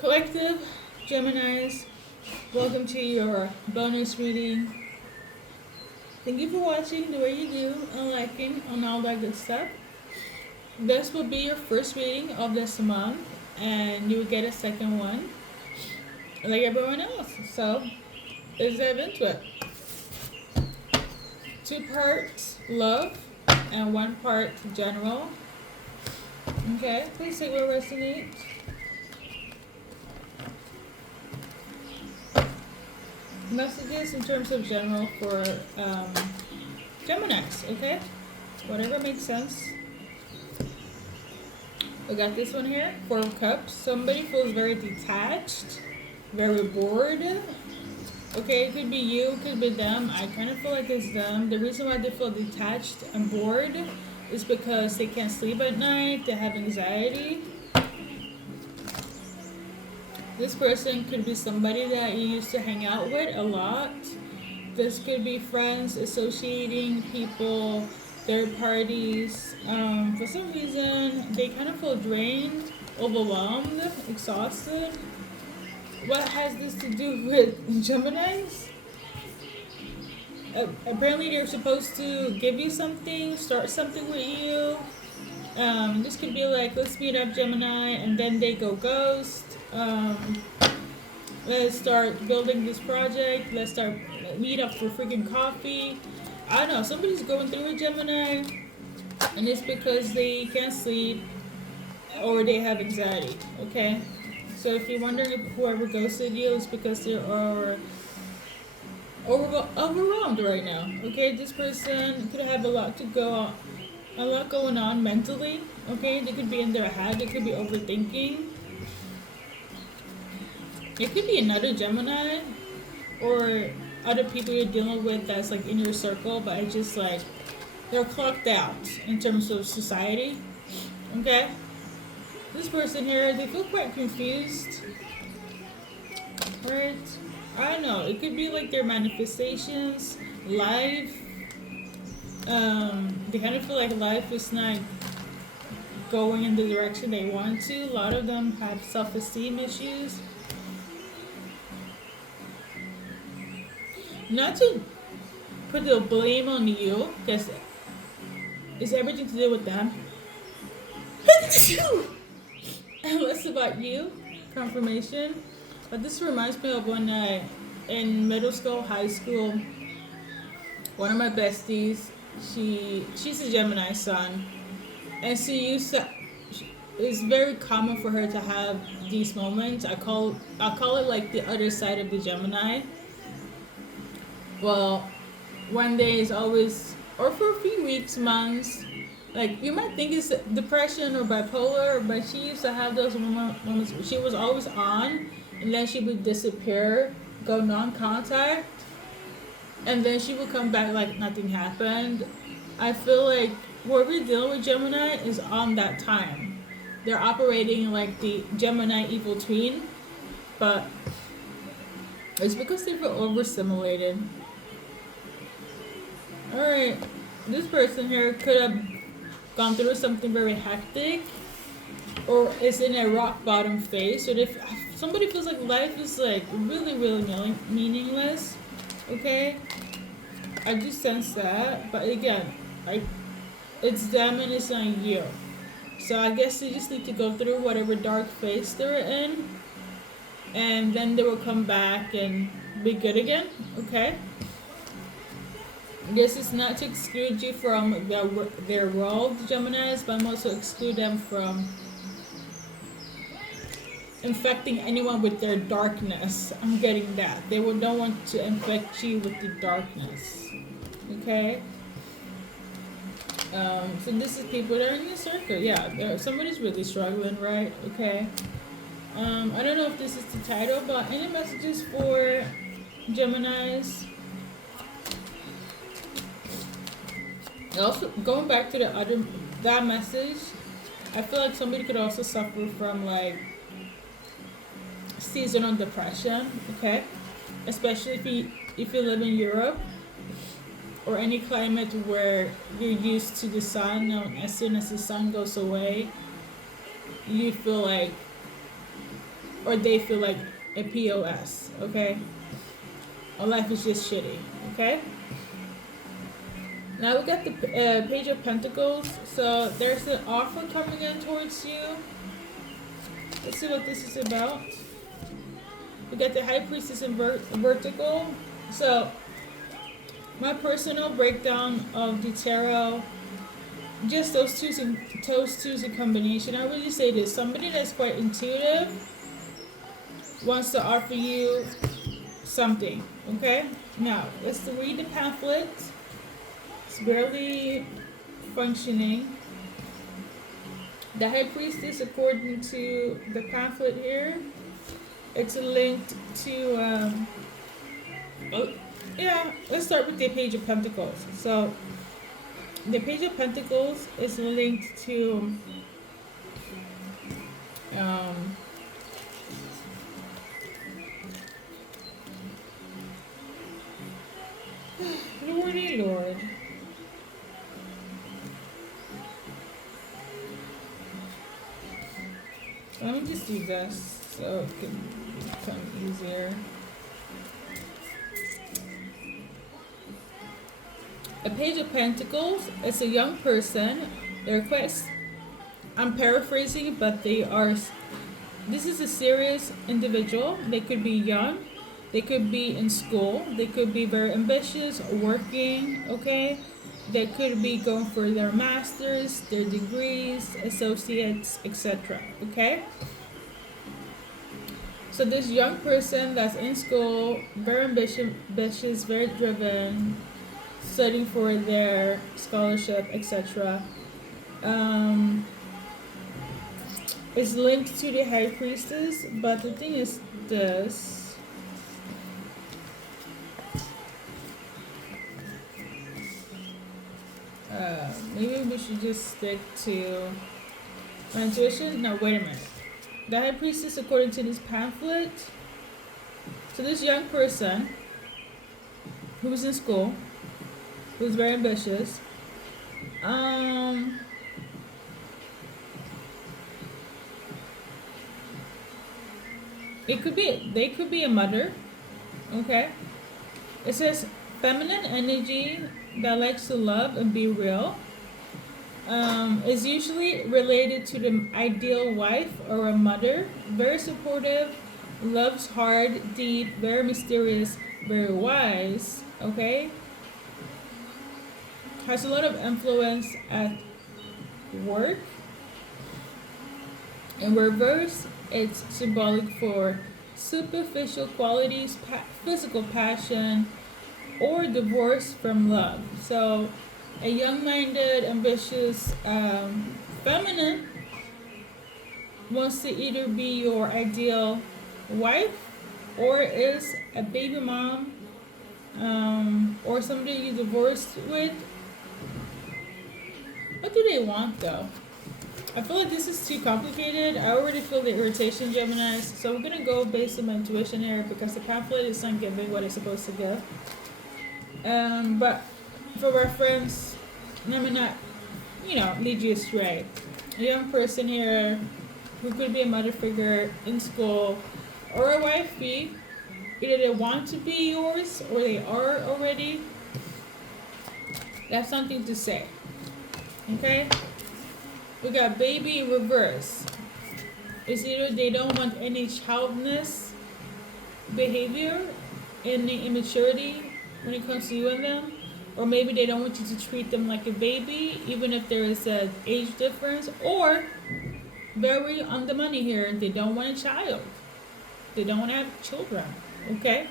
Collective Geminis, welcome to your bonus reading. Thank you for watching the way you do, and liking, and all that good stuff. This will be your first reading of this month, and you will get a second one, like everyone else. So, let's dive into it. Two parts love, and one part general. Okay, please take what resonates. Messages in terms of general for Geminis, okay? Whatever makes sense. We got this one here, Four of Cups. Somebody feels very detached, very bored. Okay, it could be you, it could be them. I kind of feel like it's them. The reason why they feel detached and bored is because they can't sleep at night, they have anxiety. This person could be somebody that you used to hang out with a lot. This could be friends, associating people, third parties. For some reason, they kind of feel drained, overwhelmed, exhausted. What has this to do with Geminis? Apparently, they're supposed to give you something, start something with you. This could be like, let's meet up, Gemini, and then they go ghost. Let's start building this project. Let's start meet up for freaking coffee. I don't know. Somebody's going through a Gemini, and it's because they can't sleep or they have anxiety. Okay, so if you're wondering if whoever ghosted you is because they are overwhelmed right now. Okay, this person could have a lot going on mentally. Okay, they could be in their head. They could be overthinking. It could be another Gemini or other people you're dealing with that's like in your circle, but it's just like they're clocked out in terms of society. Okay? This person here, they feel quite confused. Right? I don't know. It could be like their manifestations, life. They kind of feel like life is not going in the direction they want to. A lot of them have self-esteem issues. Not to put the blame on you, because it's everything to do with them. And less about you. Confirmation. But this reminds me of when in middle school, high school, one of my besties, she's a Gemini sun, and she used to. It's very common for her to have these moments. I call it like the other side of the Gemini. Well, one day is always, or for a few weeks, months, like you might think it's depression or bipolar, but she used to have those moments where she was always on, and then she would disappear, go non-contact, and then she would come back like nothing happened. I feel like what we're dealing with Gemini is on that time. They're operating like the Gemini evil twin, but it's because they feel overstimulated. Alright, this person here could have gone through something very hectic or is in a rock bottom phase. So if somebody feels like life is like really, really meaningless, okay, I do sense that. But again, it's them and it's not you. So I guess they just need to go through whatever dark phase they're in, and then they will come back and be good again, okay? This is not to exclude you from their world, Geminis, but I'm also exclude them from infecting anyone with their darkness. I'm getting that. They don't want to infect you with the darkness. Okay? So this is people that are in your circle. Yeah, somebody's really struggling, right? Okay. I don't know if this is the title, but any messages for Geminis? Also, going back to that message, I feel like somebody could also suffer from like seasonal depression. Okay, especially if you live in Europe or any climate where you're used to the sun. And as soon as the sun goes away, you feel like or they feel like a POS. Okay, or life is just shitty. Okay. Now we got the Page of Pentacles. So there's an offer coming in towards you. Let's see what this is about. We got the High Priestess in vertical. So my personal breakdown of the tarot, just those twos in combination. I really say this: somebody that's quite intuitive wants to offer you something. Okay. Now let's read the pamphlet. It's barely functioning. The High Priestess, according to the pamphlet here, it's linked to, let's start with the Page of Pentacles. So, the Page of Pentacles is linked to, Lordy Lord. Let me just do this so it can become easier. A Page of Pentacles is a young person. They're quite, I'm paraphrasing, but this is a serious individual. They could be young. They could be in school. They could be very ambitious, working, okay? They could be going for their masters, their degrees, associates, etc. Okay? So this young person that's in school, very ambitious, very driven, studying for their scholarship, etc. Is linked to the High Priestess, but the thing is this. Maybe we should just stick to my intuition. No, wait a minute. The High Priestess, according to this pamphlet, so this young person who was in school, who was very ambitious, they could be a mother, okay? It says feminine energy that likes to love and be real, is usually related to the ideal wife or a mother. Very supportive, loves hard, deep, very mysterious, very wise, okay? Has a lot of influence at work. In reverse, it's symbolic for superficial qualities, physical passion, or divorce from love. So a young-minded, ambitious, feminine wants to either be your ideal wife or is a baby mom, or somebody you divorced with. What do they want though? I feel like this is too complicated. I already feel the irritation, Geminis. So we're gonna go based on my intuition here because the pamphlet is not giving what it's supposed to give. But for reference, let me not, lead you astray. A young person here who could be a mother figure in school or a wifey, either they want to be yours or they are already. That's something to say. Okay? We got baby in reverse. It's either they don't want any childness behavior, any immaturity when it comes to you and them, or maybe they don't want you to treat them like a baby, even if there is an age difference, or very on the money here, they don't want a child. They don't want to have children. Okay?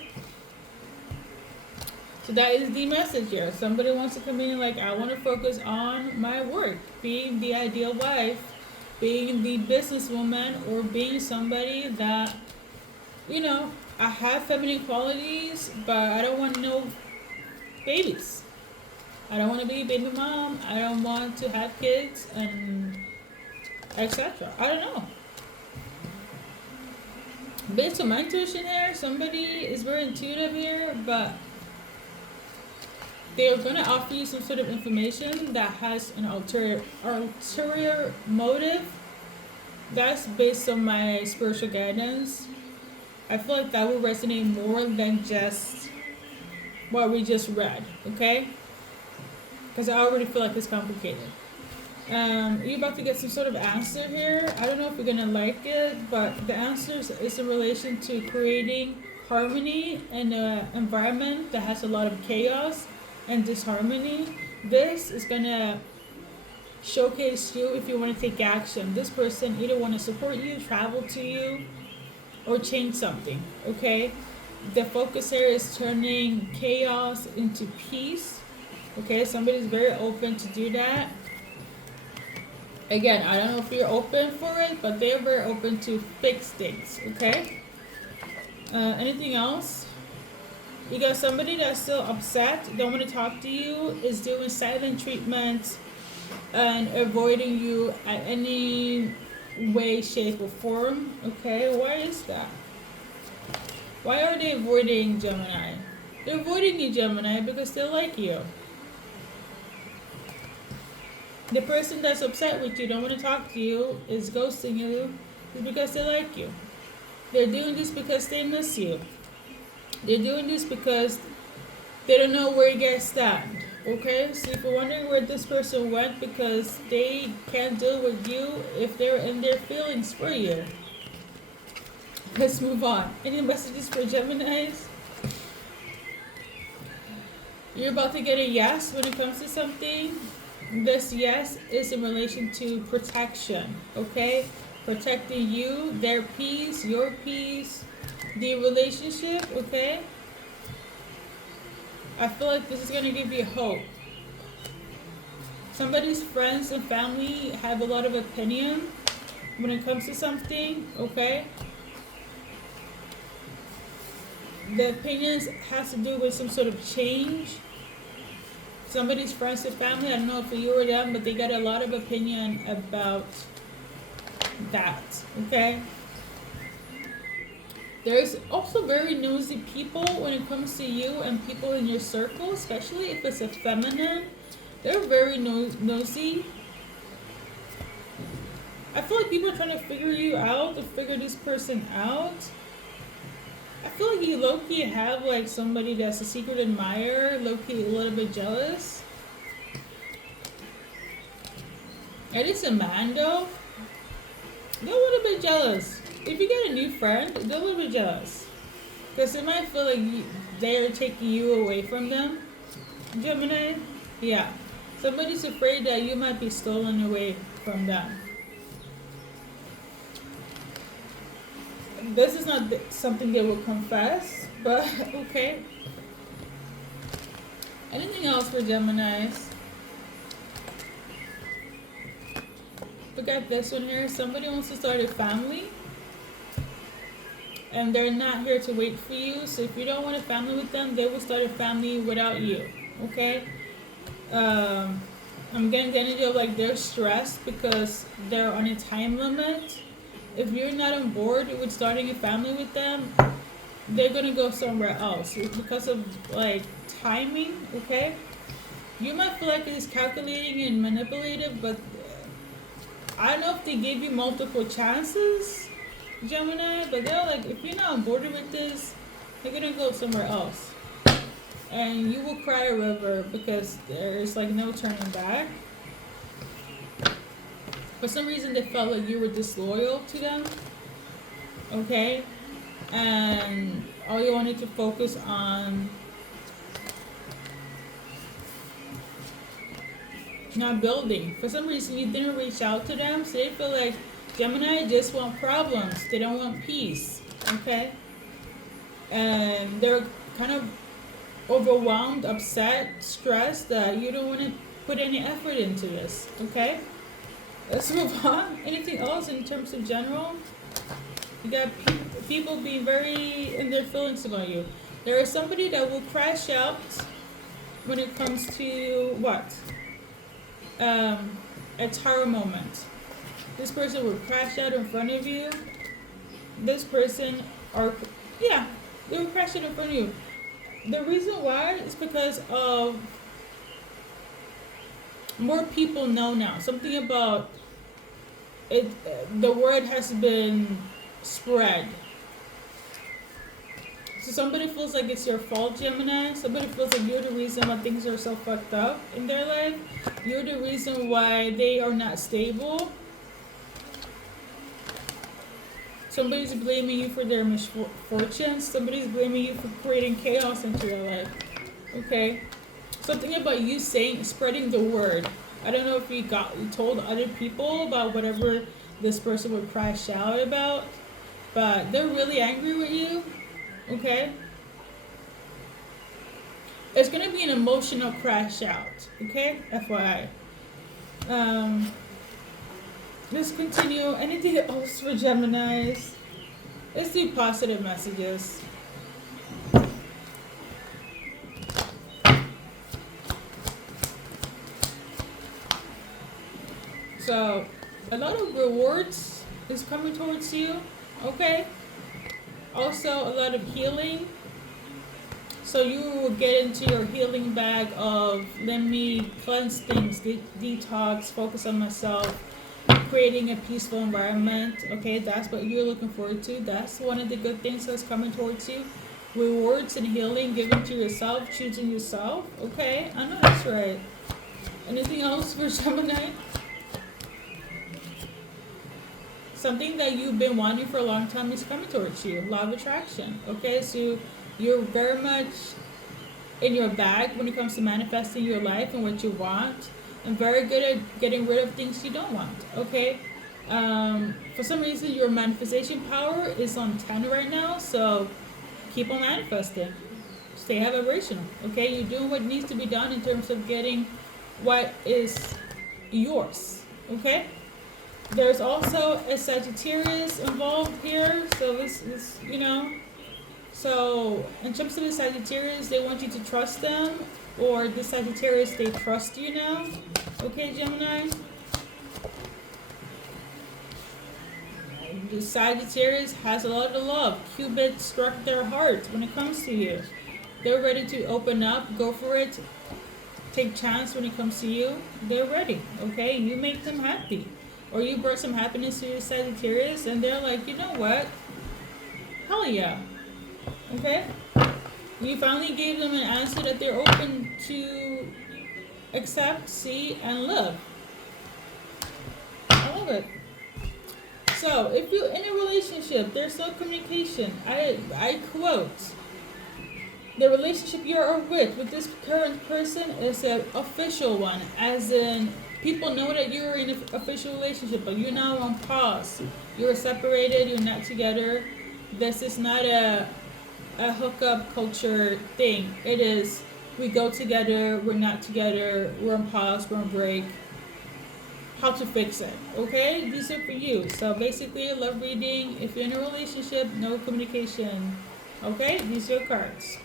So that is the message here. Somebody wants to come in like, I want to focus on my work, being the ideal wife, being the businesswoman, or being somebody that, I have feminine qualities, but I don't want no babies. I don't want to be a baby mom. I don't want to have kids, and etc. I don't know. Based on my intuition here, somebody is very intuitive here, but they're going to offer you some sort of information that has an ulterior motive, That's based on my spiritual guidance. I feel like that will resonate more than just what we just read, okay? Because I already feel like it's complicated. You're about to get some sort of answer here. I don't know if you're gonna like it, but the answer is in relation to creating harmony in an environment that has a lot of chaos and disharmony. This is gonna showcase you if you want to take action. This person either want to support you, travel to you, or change something. Okay, the focus here is turning chaos into peace. Okay, somebody's very open to do that. Again, I don't know if you're open for it, but they're very open to fix things. Okay. Anything else? You got somebody that's still upset, don't want to talk to you, is doing silent treatment and avoiding you at any way, shape, or form. Okay, why is that? Why are they avoiding Gemini? They're avoiding you, Gemini, because they like you. The person that's upset with you, don't want to talk to you, is ghosting you, is because they like you. They're doing this because they miss you. They're doing this because they don't know where you guys stand. Okay? So if you're wondering where this person went, because they can't deal with you if they're in their feelings for you. Let's move on. Any messages for Geminis? You're about to get a yes when it comes to something. This yes is in relation to protection, okay? Protecting you, their peace, your peace, the relationship, okay? I feel like this is going to give you hope. Somebody's friends and family have a lot of opinion when it comes to something, okay? The opinions has to do with some sort of change. Somebody's friends and family, I don't know if you or them, but they got a lot of opinion about that, okay? There's also very nosy people when it comes to you and people in your circle, especially if it's a feminine. They're very nosy. I feel like people are trying to figure you out, to figure this person out. I feel like you low-key have like somebody that's a secret admirer, low-key a little bit jealous. And it's a man though. They're a little bit jealous. If you get a new friend, they're a little bit jealous. Because they might feel like they're taking you away from them. Gemini? Yeah. Somebody's afraid that you might be stolen away from them. This is not something they will confess, but okay. Anything else for Geminis? Forget this one here. Somebody wants to start a family, and they're not here to wait for you. So if you don't want a family with them, they will start a family without you. Okay? I'm getting the energy of like they're stressed because they're on a time limit. If you're not on board with starting a family with them, they're gonna go somewhere else because of like timing. Okay? You might feel like it's calculating and manipulative, but I don't know if they gave you multiple chances, Gemini, but they're like, if you're not on board with this, they're gonna go somewhere else. And you will cry a river because there's like no turning back. For some reason, they felt like you were disloyal to them, okay? And all you wanted to focus on not building. For some reason, you didn't reach out to them, so they feel like Gemini just want problems. They don't want peace, okay? And they're kind of overwhelmed, upset, stressed that you don't want to put any effort into this, okay? Let's move on. Anything else in terms of general? You got people being very in their feelings about you. There is somebody that will crash out when it comes to what? A tower moment. This person will crash out in front of you. This person, they will crash out in front of you. The reason why is because of more people know now. Something about it the word has been spread. So somebody feels like it's your fault, Gemini. Somebody feels like you're the reason why things are so fucked up in their life. You're the reason why they are not stable. Somebody's blaming you for their misfortunes. Somebody's blaming you for creating chaos into your life. Okay? Something about you spreading the word. I don't know if you told other people about whatever this person would crash out about, but they're really angry with you. Okay? It's gonna be an emotional crash out. Okay? FYI. Let's continue. Anything else for Geminis? Let's do positive messages. So, a lot of rewards is coming towards you. Okay? Also, a lot of healing. So you will get into your healing bag of let me cleanse things, detox, focus on myself, creating a peaceful environment. Okay, that's what you're looking forward to. That's one of the good things that's coming towards you. Rewards and healing given to yourself, choosing yourself. Okay, I know that's right. Anything else for Gemini? Something that you've been wanting for a long time is coming towards you. Law of attraction. Okay, so you're very much in your bag when it comes to manifesting your life and what you want, and very good at getting rid of things you don't want. Okay, for some reason your manifestation power is on 10 right now, so keep on manifesting. Stay high vibrational. Okay, you're doing what needs to be done in terms of getting what is yours. Okay, there's also a Sagittarius involved here, so this so in terms of the Sagittarius, they want you to trust them, or the Sagittarius, they trust you now. Okay, Gemini? The Sagittarius has a lot of love. Cupid struck their heart when it comes to you. They're ready to open up, go for it, take chance when it comes to you. They're ready, okay? You make them happy. Or you brought some happiness to the Sagittarius, and they're like, you know what? Hell yeah. Okay? You finally gave them an answer that they're open to accept, see, and love. I love it. So, if you're in a relationship, there's no communication. I quote, the relationship you're with this current person is an official one, as in people know that you're in an official relationship, but you're now on pause. You're separated, you're not together. This is not a hookup culture thing. It is, we go together, we're not together, we're on pause, we're on break. How to fix it, okay? These are for you. So basically, love reading. If you're in a relationship, no communication, okay? These are your cards.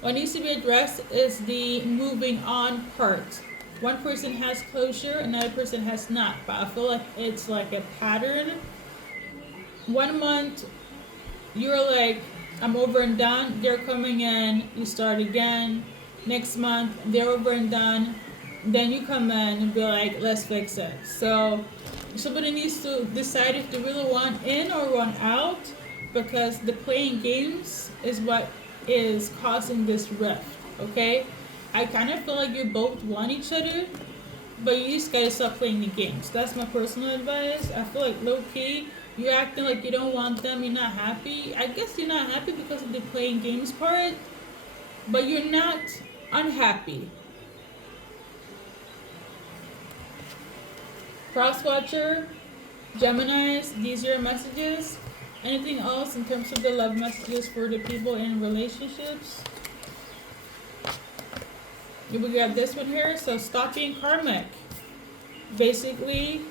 What needs to be addressed is the moving on part. One person has closure, another person has not, but I feel like it's like a pattern. 1 month, you're like, I'm over and done. They're coming in, you start again. Next month, they're over and done. Then you come in and be like, let's fix it. So somebody needs to decide if they really want in or want out, because the playing games is what is causing this rift, okay? I kind of feel like you both want each other, but you just gotta stop playing the games. That's my personal advice. I feel like low-key, you're acting like you don't want them, you're not happy. I guess you're not happy because of the playing games part, but you're not unhappy. Crosswatcher, Geminis, these are your messages. Anything else in terms of the love messages for the people in relationships? We got this one here. So stop being karmic. Basically,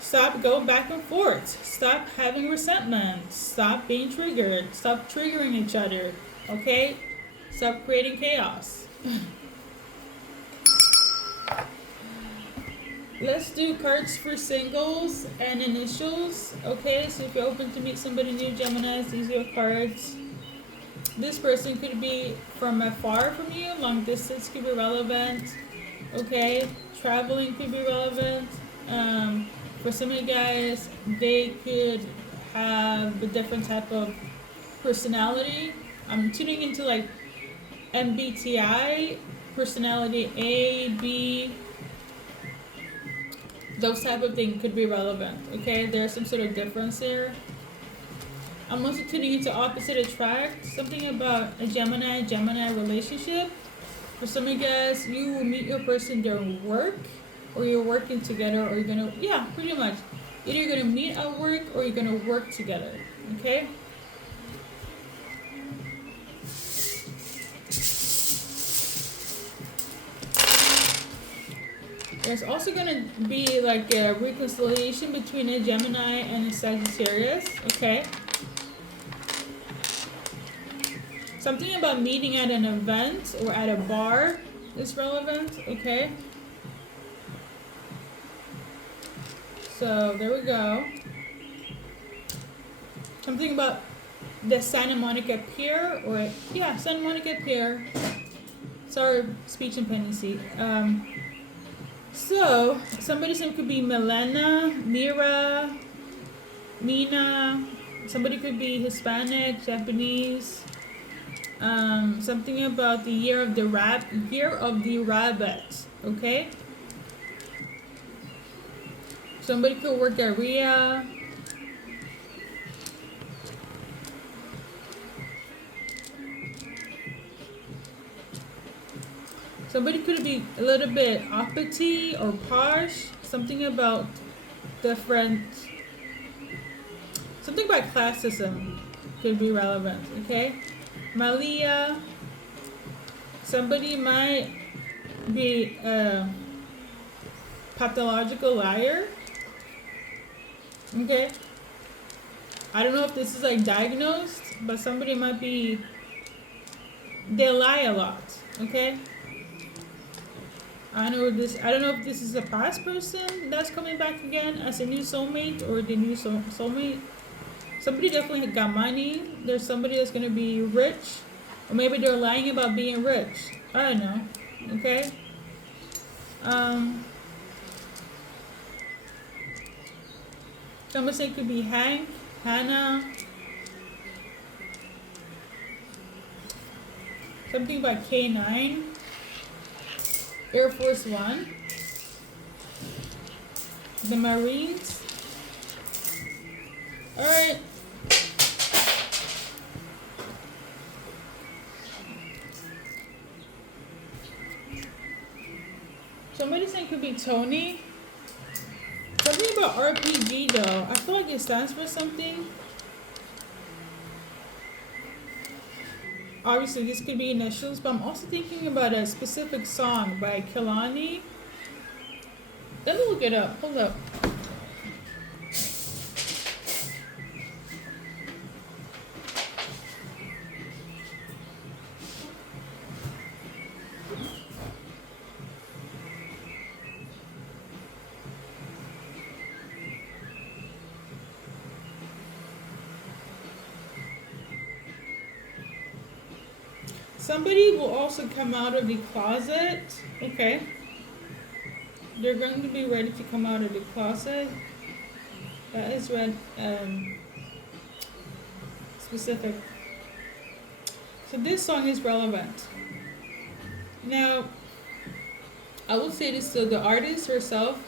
stop going back and forth. Stop having resentment. Stop being triggered. Stop triggering each other. Okay? Stop creating chaos. Let's do cards for singles and initials. Okay, so if you're open to meet somebody new, Geminis, these are your cards. This person could be from afar from you. Long distance could be relevant. Okay, traveling could be relevant. For some of you guys, they could have a different type of personality. I'm tuning into like MBTI, personality A, B, those type of things could be relevant. Okay, there's some sort of difference there. I'm also tuning into opposite attract, something about a Gemini relationship. For some of you guys, you will meet your person during work, or you're working together, or you're gonna, yeah, pretty much. Either you're gonna meet at work or you're gonna work together. Okay? There's also gonna be like a reconciliation between a Gemini and a Sagittarius. Okay? Something about meeting at an event or at a bar is relevant. Okay? So there we go. Something about the Santa Monica Pier, or yeah, Santa Monica Pier. Sorry, speech impendency. So somebody's name could be Milena, Mira, Mina. Somebody could be Hispanic, Japanese. Something about the year of the rabbit. Okay. Somebody could work at RIA. Somebody could be a little bit uppity or posh. Something about different. Something about classism could be relevant. Okay. Malia. Somebody might be a pathological liar. Okay. I don't know if this is like diagnosed, but somebody might be, they lie a lot. Okay. I don't know if this is a past person that's coming back again as a new soulmate, or the new soulmate. Somebody definitely got money. There's somebody that's gonna be rich, or maybe they're lying about being rich. I don't know. Okay. Somebody say it could be Hank, Hannah. Something about K9. Air Force One. The Marines. Alright. Somebody saying it could be Tony. Something about RPG though. I feel like it stands for something. Obviously this could be initials, but I'm also thinking about a specific song by Kehlani. Let me look it up. Hold up. Somebody will also come out of the closet. Okay. They're going to be ready to come out of the closet. That is what specific. So this song is relevant. Now, I will say this to the artist herself.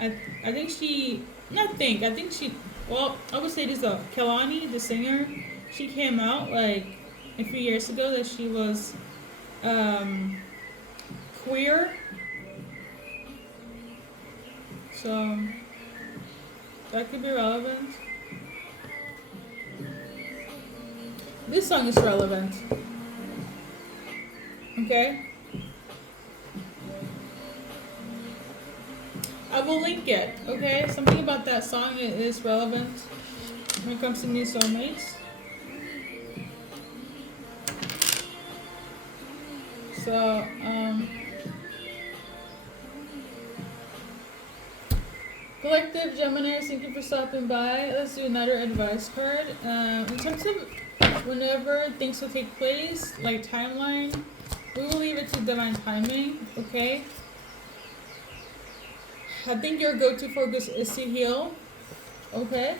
I think she, not think, I think she, well, I would say this though. Kehlani, the singer, she came out like a few years ago that she was queer. So that could be relevant. This song is relevant. Okay? I will link it, okay? Something about that song is relevant when it comes to new soulmates. So, Collective Gemini, thank you for stopping by. Let's do another advice card. In terms of whenever things will take place, like timeline, we will leave it to divine timing, okay? I think your go-to focus is to heal. Okay.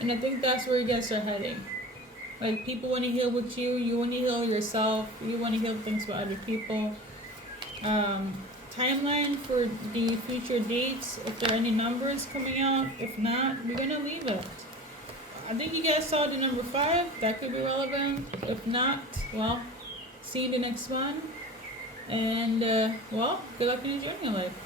And I think that's where you guys are heading. Like, people want to heal with you. You want to heal yourself. You want to heal things with other people. Um, Timeline for the future dates. If there are any numbers coming out. If not, we're gonna leave it. I think you guys saw the number 5. That could be relevant. If not, well, see you in the next one. And, well, good luck in your journey in life.